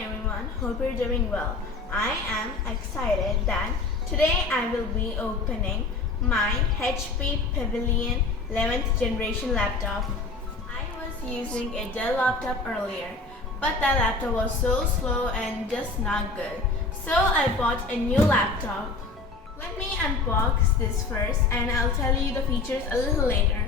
everyone, hope you're doing well. I am excited that today I will be opening my HP Pavilion 11th generation laptop. I was using a Dell laptop earlier, but that laptop was so slow and just not good. So I bought a new laptop. Let me unbox this first and I'll tell you the features a little later.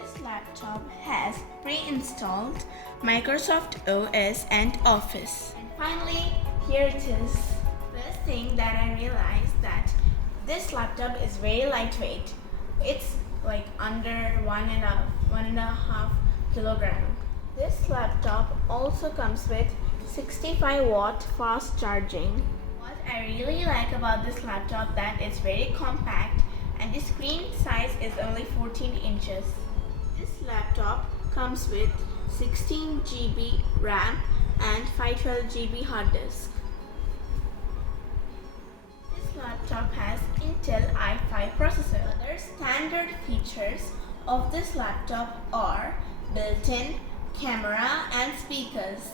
This laptop has pre-installed Microsoft OS and Office. And finally, here it is. First thing that I realized that this laptop is very lightweight. It's like under one and a half kilogram. This laptop also comes with 65-watt fast charging. What I really like about this laptop that it's very compact and the screen size is only 14 inches. This laptop comes with 16 GB RAM and 512 GB hard disk. This laptop has Intel i5 processor. Other standard features of this laptop are built-in camera and speakers.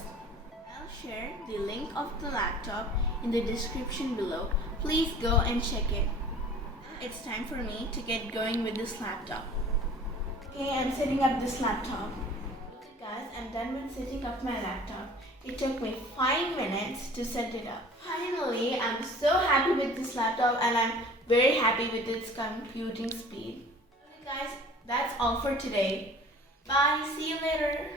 I'll share the link of the laptop in the description below. Please go and check it. It's time for me to get going with this laptop. Okay, I'm setting up this laptop. Okay guys, I'm done with setting up my laptop. It took me 5 minutes to set it up. Finally, I'm so happy with this laptop and I'm very happy with its computing speed. Okay guys, that's all for today. Bye, see you later.